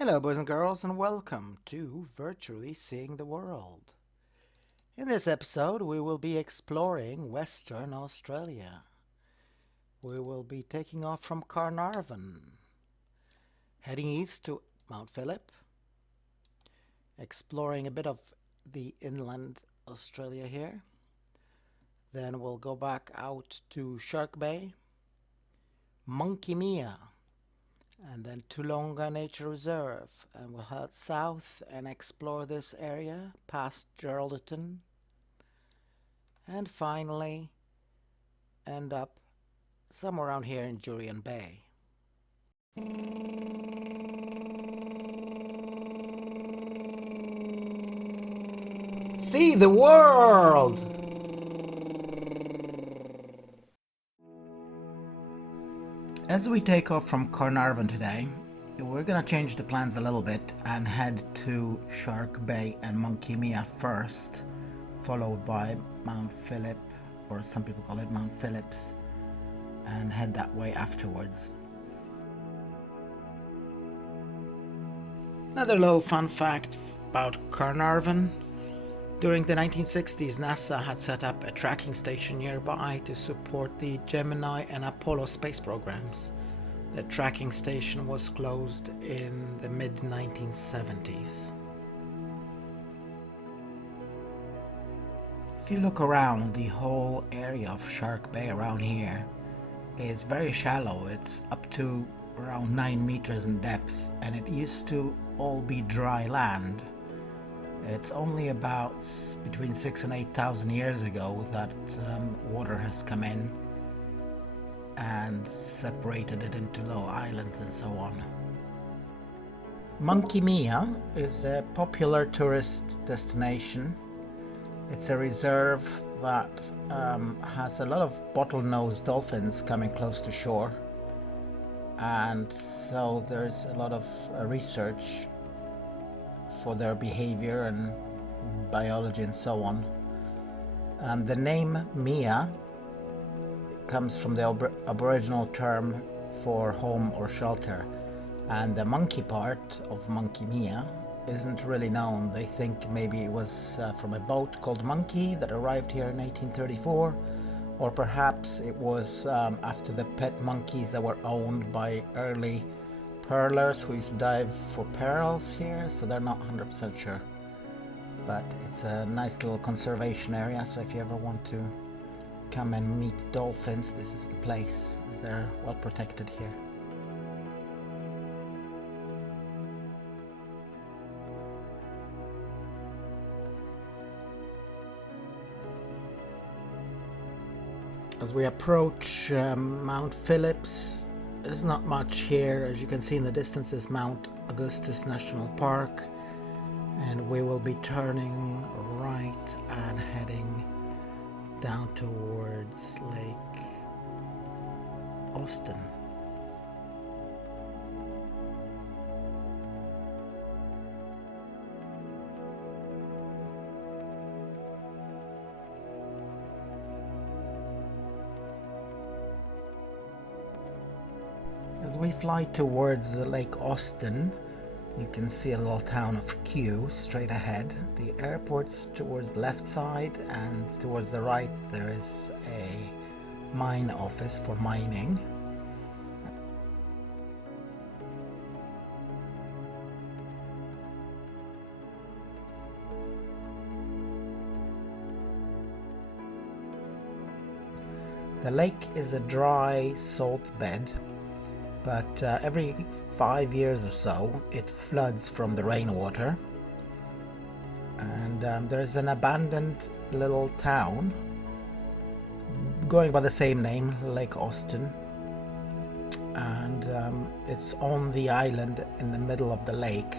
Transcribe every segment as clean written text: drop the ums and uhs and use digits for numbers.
Hello, boys and girls, and welcome to Virtually Seeing the World. In this episode, we will be exploring Western Australia. We will be taking off from Carnarvon, heading east to Mount Phillip, exploring a bit of the inland Australia here. Then we'll go back out to Shark Bay, Monkey Mia, and then Toolonga Nature Reserve, and we'll head south and explore this area past Geraldton, and finally end up somewhere around here in Jurien Bay. See the world! As we take off from Carnarvon today, we're gonna change the plans a little bit and head to Shark Bay and Monkey Mia first, followed by Mount Phillip, or some people call it Mount Phillips, and head that way afterwards. Another little fun fact about Carnarvon. During the 1960s, NASA had set up a tracking station nearby to support the Gemini and Apollo space programs. The tracking station was closed in the mid-1970s. If you look around, the whole area of Shark Bay around here is very shallow. It's up to around 9 meters in depth, and it used to all be dry land. It's only about between 6,000 and 8,000 years ago that water has come in and separated it into little islands and so on. Monkey Mia is a popular tourist destination. It's a reserve that has a lot of bottlenose dolphins coming close to shore, and so there's a lot of research for their behavior and biology and so on. The name Mia comes from the Aboriginal term for home or shelter, and the monkey part of Monkey Mia isn't really known. They think maybe it was from a boat called Monkey that arrived here in 1834, or perhaps it was after the pet monkeys that were owned by early pearlers who used to dive for pearls here, so they're not 100% sure. But it's a nice little conservation area, so if you ever want to come and meet dolphins, this is the place, as they're well protected here. As we approach Mount Phillips, there's not much here. As you can see in the distance is Mount Augustus National Park, and we will be turning right and heading down towards Lake Austin. As we fly towards Lake Austin, you can see a little town of Kew straight ahead. The airport's towards the left side, and towards the right there is a mine office for mining. The lake is a dry salt bed, but every 5 years or so it floods from the rainwater, and there's an abandoned little town going by the same name, Lake Austin, and it's on the island in the middle of the lake.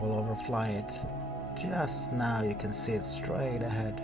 We'll overfly it just now. You can see it straight ahead.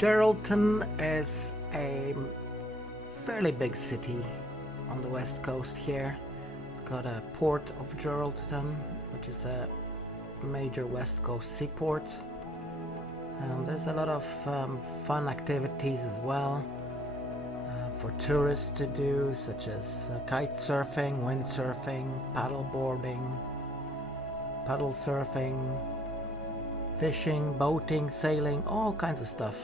Geraldton is a fairly big city on the west coast here. It's got a port of Geraldton, which is a major west coast seaport. And there's a lot of fun activities as well for tourists to do, such as kite surfing, windsurfing, paddle boarding, paddle surfing, fishing, boating, sailing, all kinds of stuff.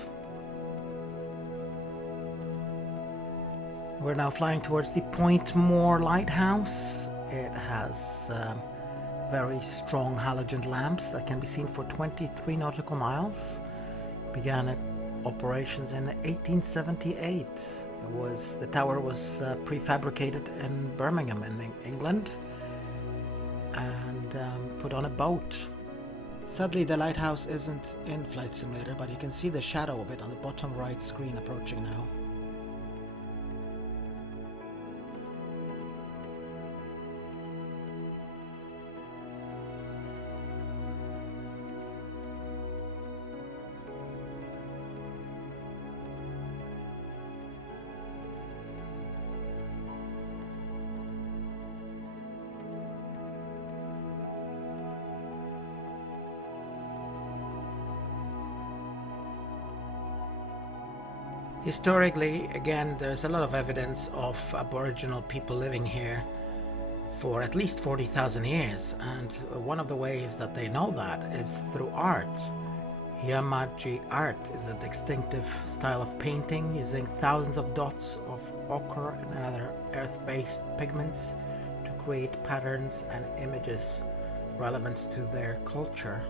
We're now flying towards the Point More Lighthouse. It has very strong halogen lamps that can be seen for 23 nautical miles. Began operations in 1878. The tower was prefabricated in Birmingham in England and put on a boat. Sadly, the lighthouse isn't in Flight Simulator, but you can see the shadow of it on the bottom right screen approaching now. Historically, again, there's a lot of evidence of Aboriginal people living here for at least 40,000 years, and one of the ways that they know that is through art. Yamaji art is a distinctive style of painting using thousands of dots of ochre and other earth-based pigments to create patterns and images relevant to their culture.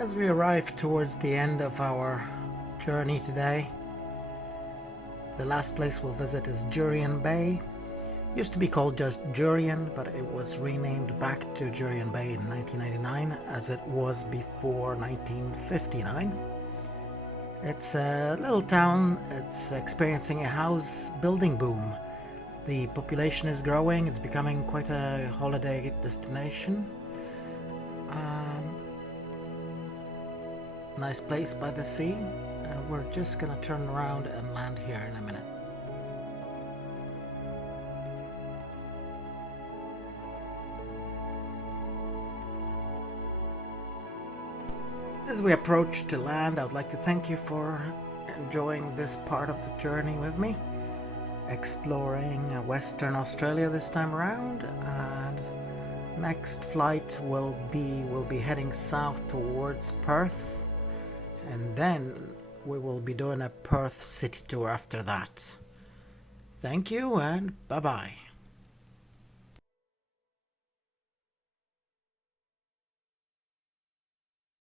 As we arrive towards the end of our journey today, the last place we'll visit is Jurien Bay. Used to be called just Jurien, but it was renamed back to Jurien Bay in 1999, as it was before 1959. It's a little town. It's experiencing a house building boom. The population is growing. It's becoming quite a holiday destination. Nice place by the sea, and we're just gonna turn around and land here in a minute. As we approach to land, I would like to thank you for enjoying this part of the journey with me, exploring Western Australia this time around, and next flight we'll be heading south towards Perth. And then we will be doing a Perth city tour after that. Thank you and bye-bye.